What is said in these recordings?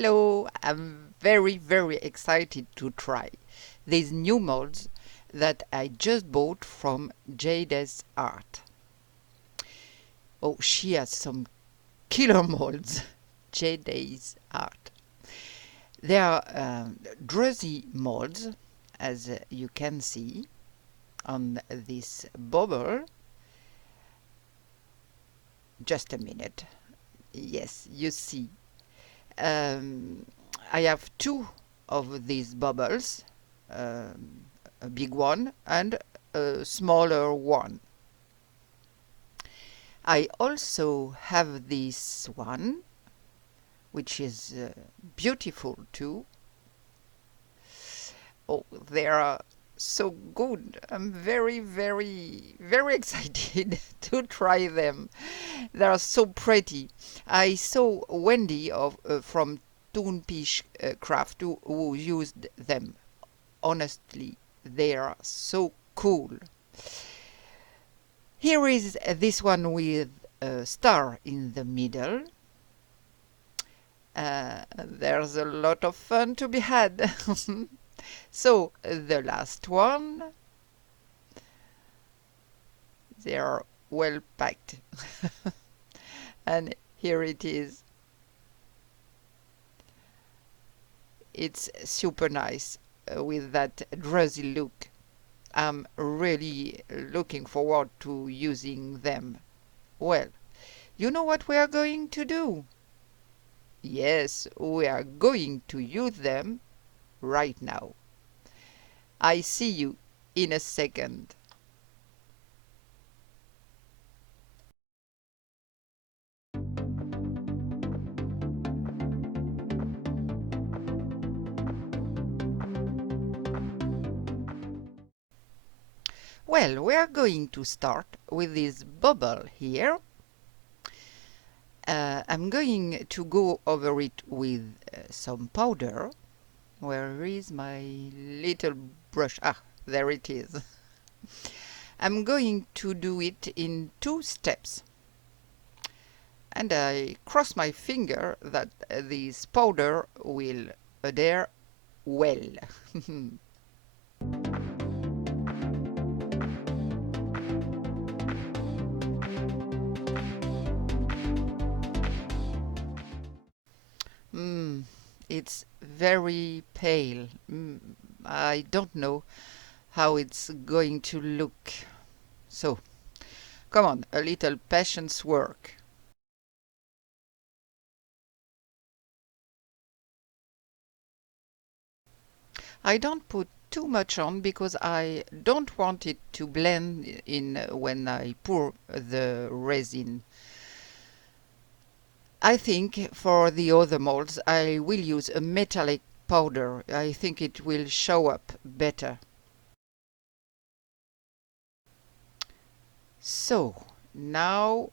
Hello, I'm very excited to try these new molds that I just bought from JadeysArt. Oh, she has some killer molds. JadeysArt. They are druzzy molds, as you can see on this bubble. Just a minute. Yes, you see. Um, I have two of these bubbles, a big one and a smaller one. I also have this one, which is beautiful too. Oh, they are so good. I'm very excited to try them. They are so pretty. I saw Wendy from Toonpish Craft who used them. Honestly, they are so cool. Here is this one with a star in the middle. There's a lot of fun to be had. So, the last one. They are well packed. And here it is. It's super nice with that druzzy look. I'm really looking forward to using them. Well, you know what we are going to do? Yes, we are going to use them right now. I see you in a second. Well, we are going to start with this bubble here. I'm going to go over it with some powder. Where is my little brush? Ah, there it is. I'm going to do it in 2 steps. And I cross my finger that this powder will adhere well. It's very pale. I don't know how it's going to look. So, come on, a little patience work. I don't put too much on because I don't want it to blend in when I pour the resin. I think for the other molds I will use a metallic powder. I think it will show up better. So, now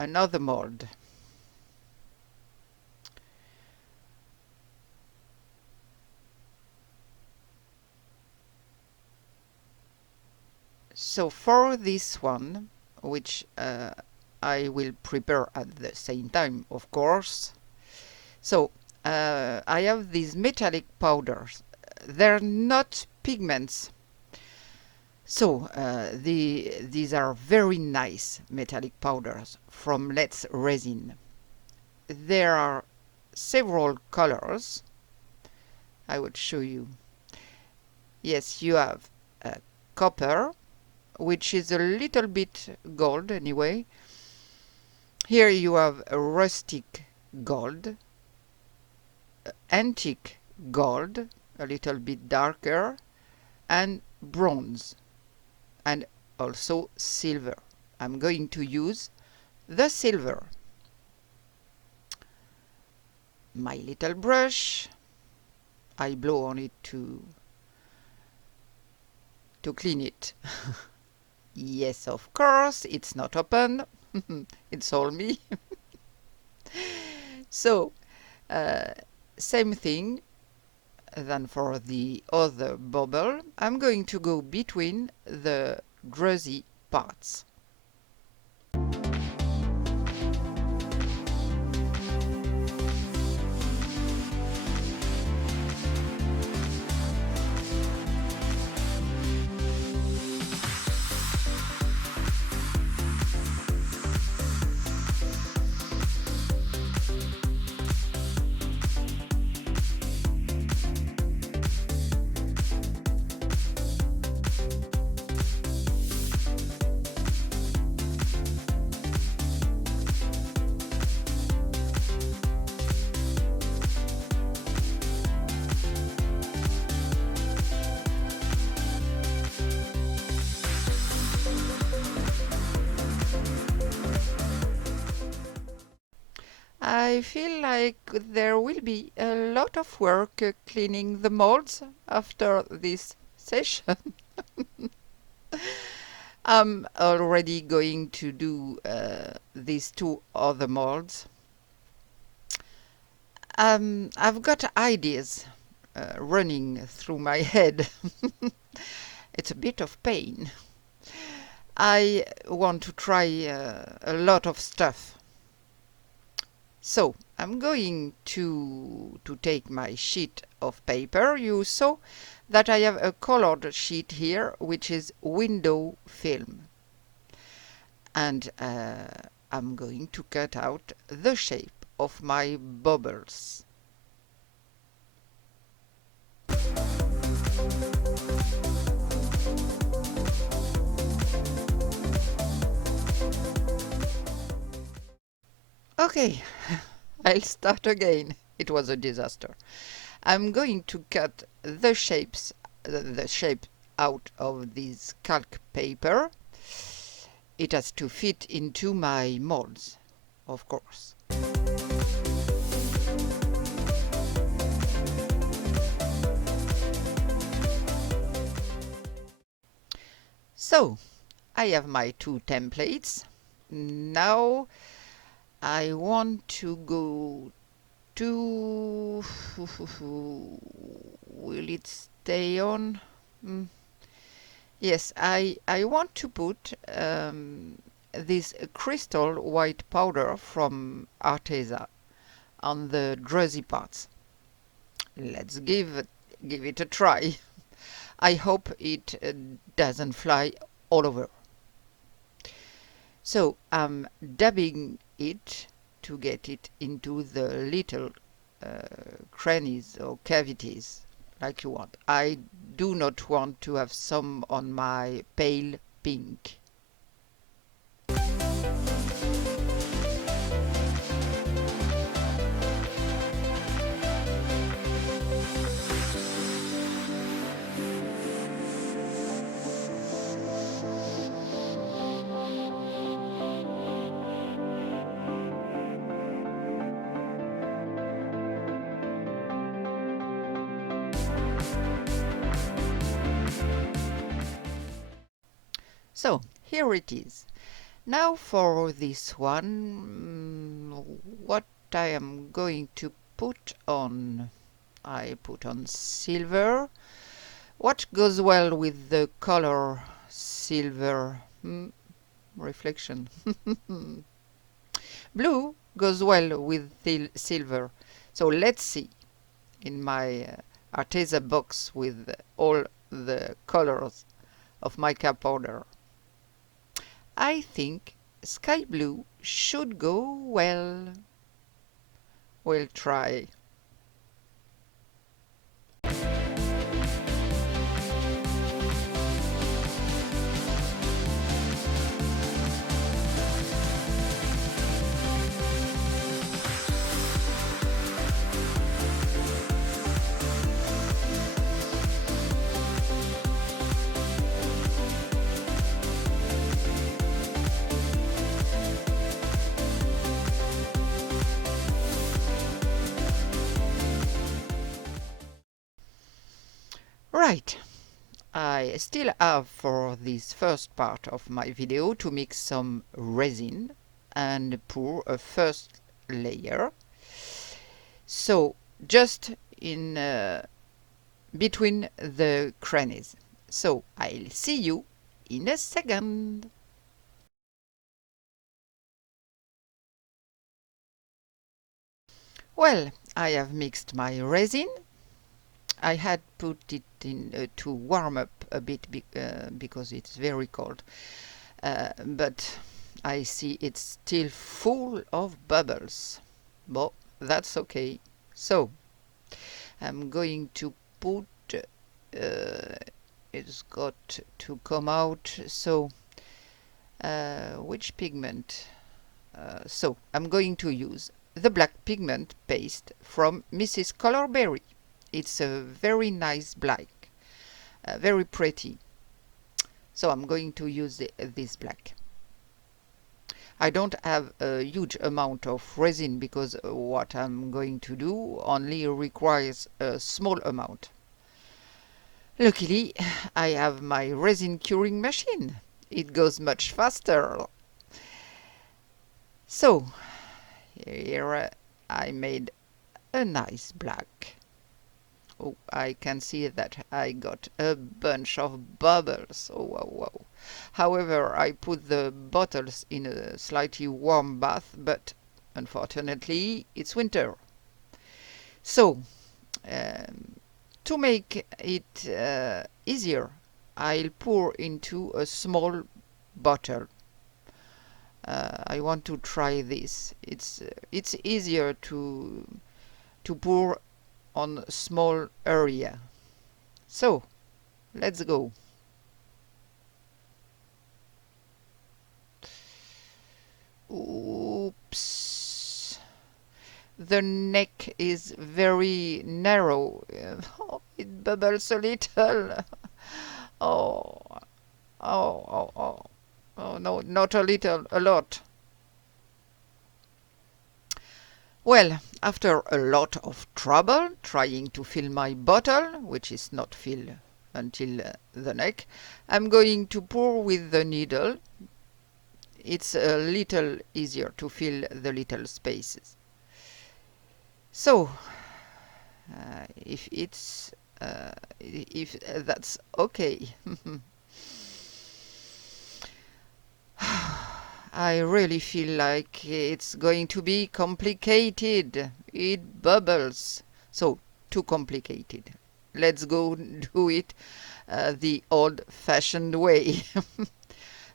another mold. So for this one, which I will prepare at the same time, of course. So I have these metallic powders. They're not pigments. So these are very nice metallic powders from Let's Resin. There are several colors. I will show you. Yes, you have copper, which is a little bit gold anyway. Here you have a rustic gold, antique gold, a little bit darker, and bronze, and also silver. I'm going to use the silver. My little brush, I blow on it to clean it. Yes, of course, it's not open. It's all me. So, same thing than for the other bubble. I'm going to go between the druzzy parts. I feel like there will be a lot of work cleaning the molds after this session. I'm already going to do these two other molds. I've got ideas running through my head. It's a bit of pain. I want to try a lot of stuff. So I'm going to take my sheet of paper. You saw that I have a colored sheet here, which is window film. And I'm going to cut out the shape of my bubbles. Okay, I'll start again. It was a disaster. I'm going to cut the shape out of this calc paper. It has to fit into my molds, of course. So, I have my two templates. Now I want to go to... Will it stay on? Yes, I want to put this crystal white powder from Arteza on the druzzy parts. Let's give it a try. I hope it doesn't fly all over. So I'm dabbing it to get it into the little crannies or cavities like you want. I do not want to have some on my pale pink. So here it is. Now for this one, what I am going to put on, I put on silver. What goes well with the color silver? Reflection. Blue goes well with silver. So let's see in my Arteza box with all the colors of mica powder. I think sky blue should go well. We'll try. Right, I still have for this first part of my video to mix some resin and pour a first layer. So just in between the crannies. So I'll see you in a second. Well, I have mixed my resin. I had put it in to warm up a bit because it's very cold. But I see it's still full of bubbles. But that's okay. So I'm going to put it's got to come out. So which pigment? So I'm going to use the black pigment paste from Mrs. Coloberry. It's a very nice black, very pretty. So I'm going to use this black. I don't have a huge amount of resin because what I'm going to do only requires a small amount. Luckily, I have my resin curing machine. It goes much faster. So, here I made a nice black. Oh, I can see that I got a bunch of bubbles. Oh, wow, wow. However, I put the bottles in a slightly warm bath, but unfortunately, it's winter. So, um, to make it easier, I'll pour into a small bottle. I want to try this. It's easier to pour on a small area. So, let's go. Oops. The neck is very narrow. Oh, it bubbles a little. Oh, oh, oh, oh. Oh no, not a little, a lot. Well, after a lot of trouble trying to fill my bottle, which is not filled until the neck, I'm going to pour with the needle. It's a little easier to fill the little spaces. So, if that's okay. I really feel like it's going to be complicated. It bubbles. So, too complicated. Let's go do it the old-fashioned way.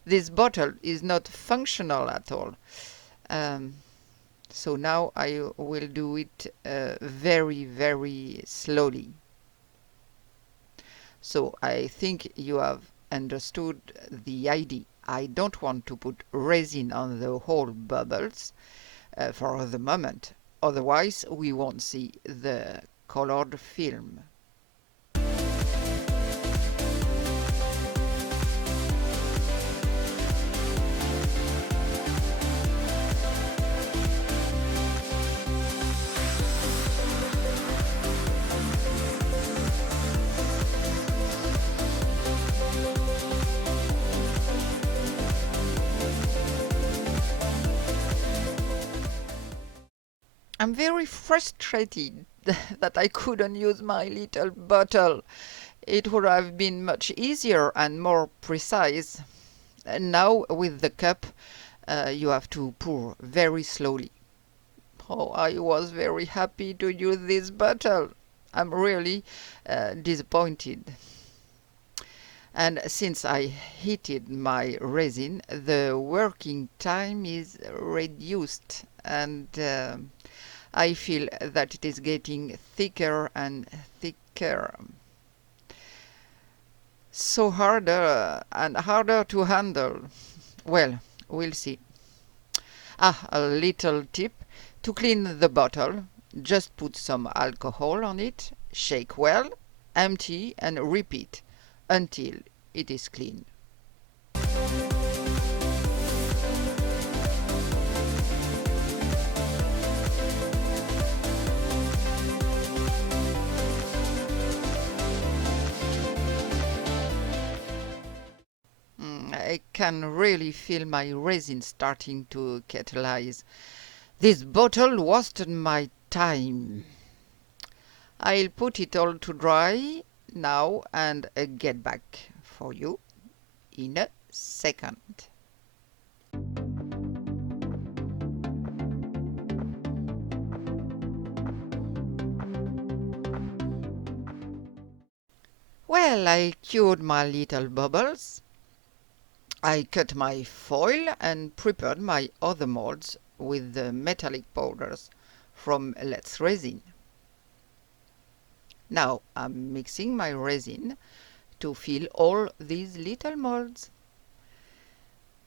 This bottle is not functional at all. Um, so now I will do it very, very slowly. So I think you have understood the idea. I don't want to put resin on the whole bubbles for the moment. Otherwise, we won't see the colored film. I'm very frustrated that I couldn't use my little bottle. It would have been much easier and more precise. And now with the cup, you have to pour very slowly. Oh, I was very happy to use this bottle. I'm really disappointed. And since I heated my resin, the working time is reduced, and I feel that it is getting thicker and thicker. So harder and harder to handle. Well, we'll see. A little tip. To clean the bottle, just put some alcohol on it, shake well, empty and repeat until it is clean. I can really feel my resin starting to catalyze. This bottle wasted my time. I'll put it all to dry now and get back for you in a second. Well, I cured my little bubbles. I cut my foil and prepared my other molds with the metallic powders from Let's Resin. Now I'm mixing my resin to fill all these little molds.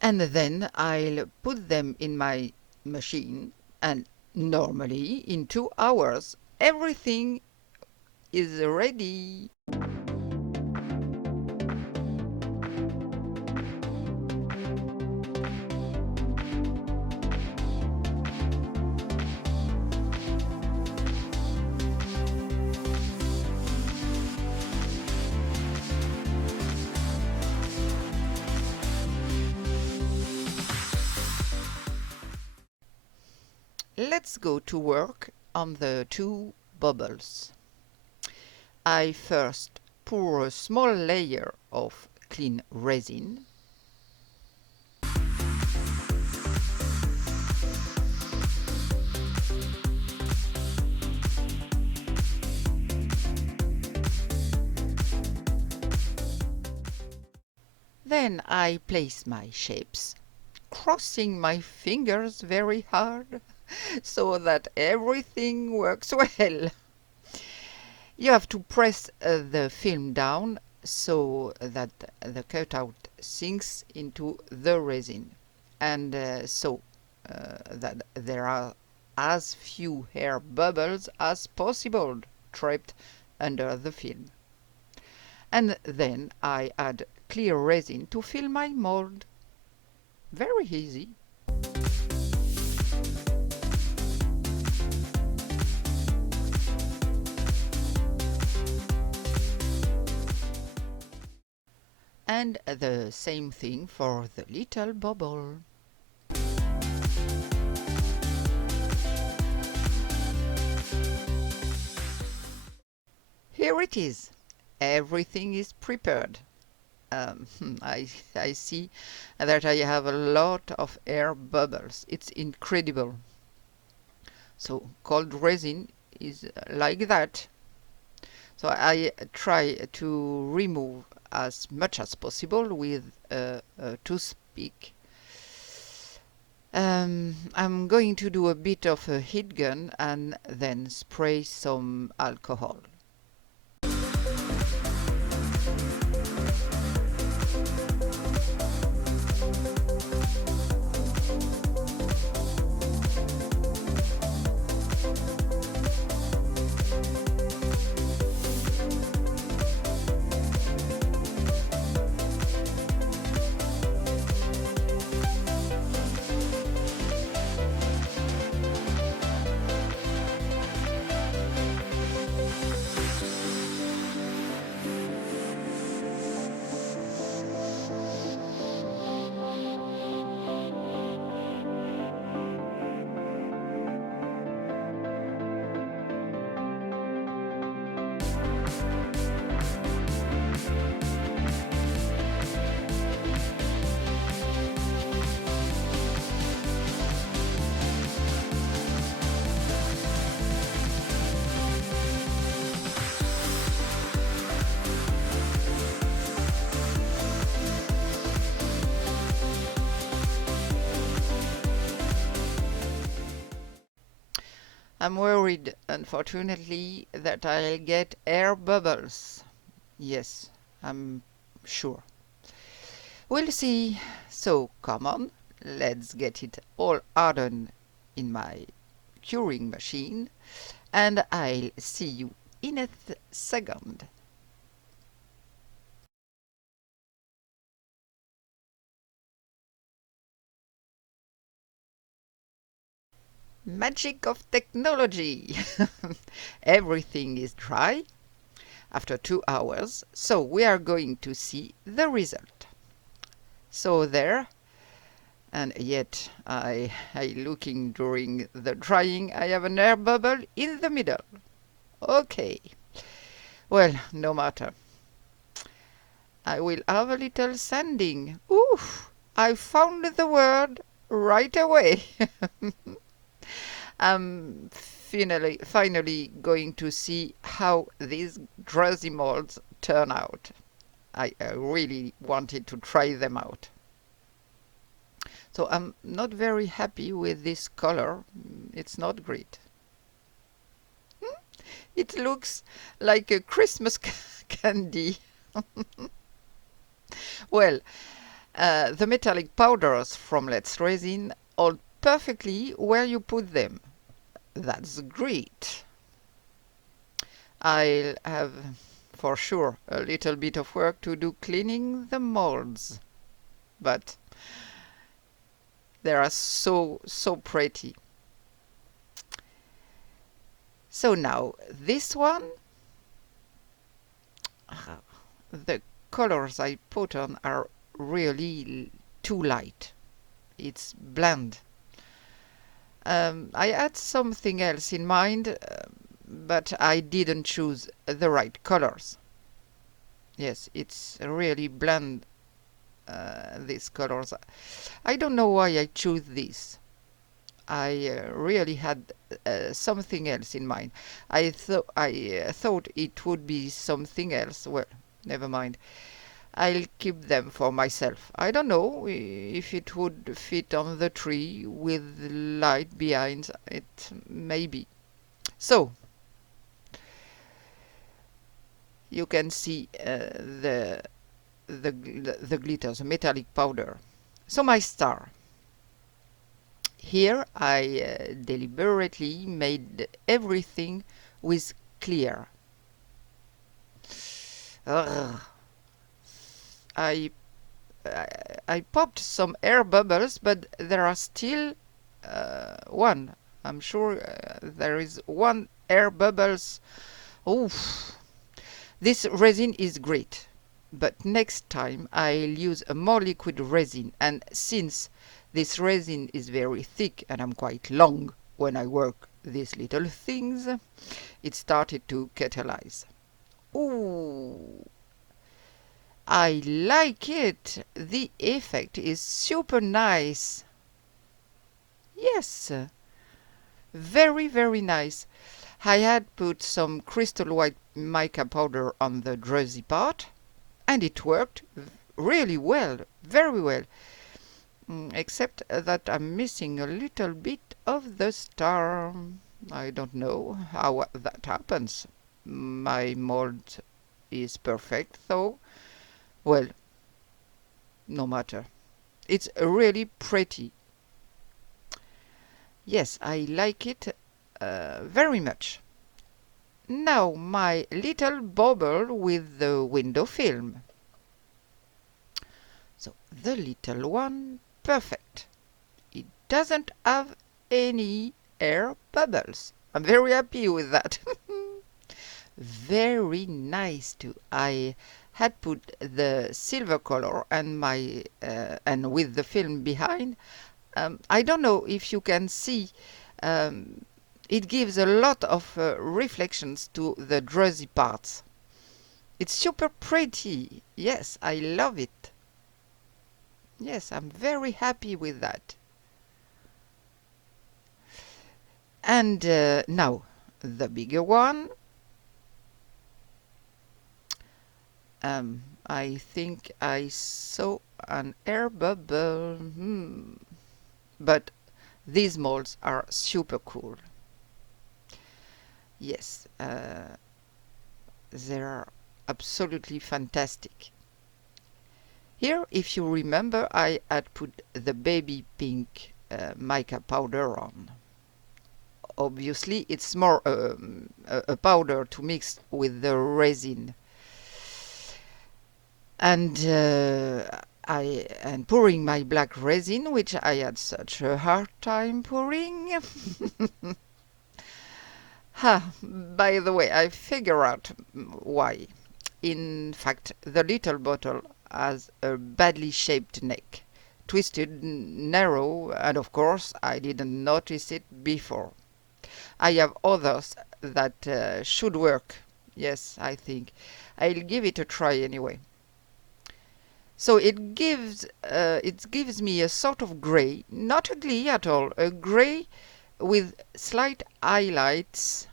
And then I'll put them in my machine, and normally in 2 hours everything is ready. let's go to work on the two bubbles. I first pour a small layer of clean resin. Then I place my shapes, crossing my fingers very hard so that everything works well. You have to press the film down so that the cutout sinks into the resin, and so that there are as few air bubbles as possible trapped under the film. And then I add clear resin to fill my mold. Very easy. And the same thing for the little bubble. Here it is. Everything is prepared. I see that I have a lot of air bubbles. It's incredible. So cold resin is like that. So I try to remove as much as possible with a toothpick. I'm going to do a bit of a heat gun and then spray some alcohol. I'm worried, unfortunately, that I'll get air bubbles. Yes, I'm sure. We'll see. So come on, let's get it all hardened in my curing machine, and I'll see you in a second. Magic of technology! Everything is dry after 2 hours, so we are going to see the result. So there, and yet I looking during the drying, I have an air bubble in the middle. Okay, well, no matter. I will have a little sanding. Oof! I found the word right away. I'm finally going to see how these druzzy molds turn out. I really wanted to try them out. So I'm not very happy with this color. It's not great. It looks like a Christmas candy. Well, the metallic powders from Let's Resin hold perfectly where you put them. That's great. I'll have for sure a little bit of work to do cleaning the molds, but they are so pretty. So now this one, the colors I put on are really too light. It's bland. I had something else in mind, but I didn't choose the right colors. Yes, it's really bland, these colors. I don't know why I choose this. I really had something else in mind. I thought it would be something else. Well, never mind. I'll keep them for myself. I don't know if it would fit on the tree with light behind it, maybe. So, you can see the glitter, the metallic powder. So my star. Here I deliberately made everything with clear. Ugh. I, I I popped some air bubbles, but there are still one. I'm sure there is one air bubbles. Oof. This resin is great, but next time I'll use a more liquid resin, and since this resin is very thick and I'm quite long when I work these little things, it started to catalyze. Ooh, I like it. The effect is super nice. Yes, very, very nice. I had put some crystal white mica powder on the druzzy part, and it worked really well, very well. Except that I'm missing a little bit of the star. I don't know how that happens. My mold is perfect, though. Well, no matter. It's really pretty. Yes, I like it very much. Now my little bubble with the window film. So the little one, perfect. It doesn't have any air bubbles. I'm very happy with that. Very nice too. I had put the silver color and with the film behind. I don't know if you can see. Um, it gives a lot of reflections to the druzzy parts. It's super pretty. Yes, I love it. Yes, I'm very happy with that. And now the bigger one. I think I saw an air bubble. But these molds are super cool. Yes, they are absolutely fantastic. Here, if you remember, I had put the baby pink mica powder on. Obviously, it's more a powder to mix with the resin. And pouring my black resin, which I had such a hard time pouring. By the way, I figure out why. In fact, the little bottle has a badly shaped neck, twisted, narrow, and of course I didn't notice it before. I have others that should work. Yes, I think. I'll give it a try anyway. So it gives me a sort of grey, not ugly at all, a grey with slight highlights.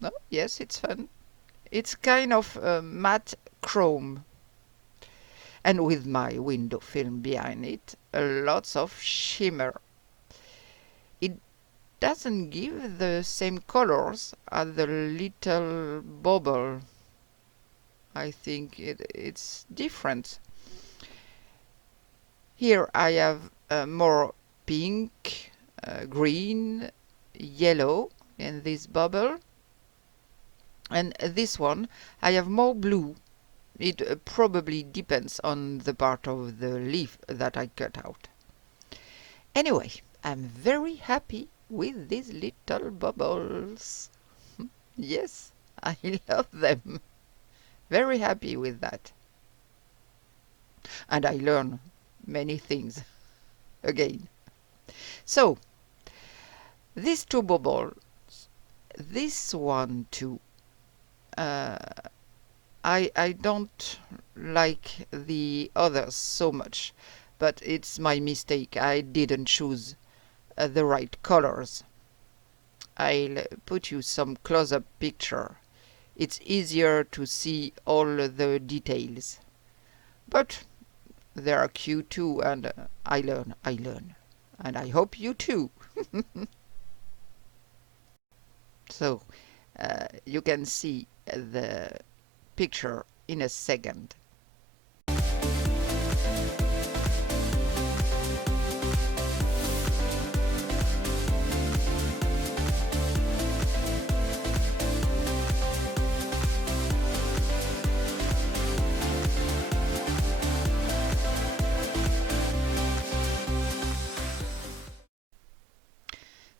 No, yes, it's fun. It's kind of matte chrome, and with my window film behind it, lots of shimmer. It doesn't give the same colors as the little bubble. I think it's different. Here I have more pink, green, yellow in this bubble. And this one, I have more blue. It probably depends on the part of the leaf that I cut out. Anyway, I'm very happy with these little bubbles. Yes, I love them. Very happy with that. And I learn many things again. So, These two bubbles, this one too. Uh, I don't like the others so much, but it's my mistake. I didn't choose the right colors. I'll put you some close-up picture. It's easier to see all the details. But they are cute too, and I learn. And I hope you too. So, you can see the picture in a second.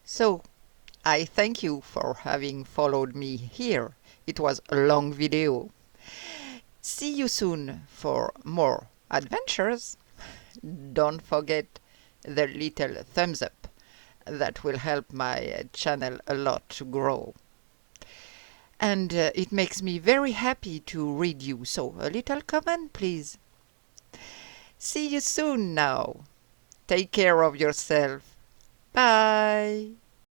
So, I thank you for having followed me here. It was a long video. See you soon for more adventures. Don't forget the little thumbs up. That will help my channel a lot to grow. And it makes me very happy to read you. So a little comment, please. See you soon now. Take care of yourself. Bye.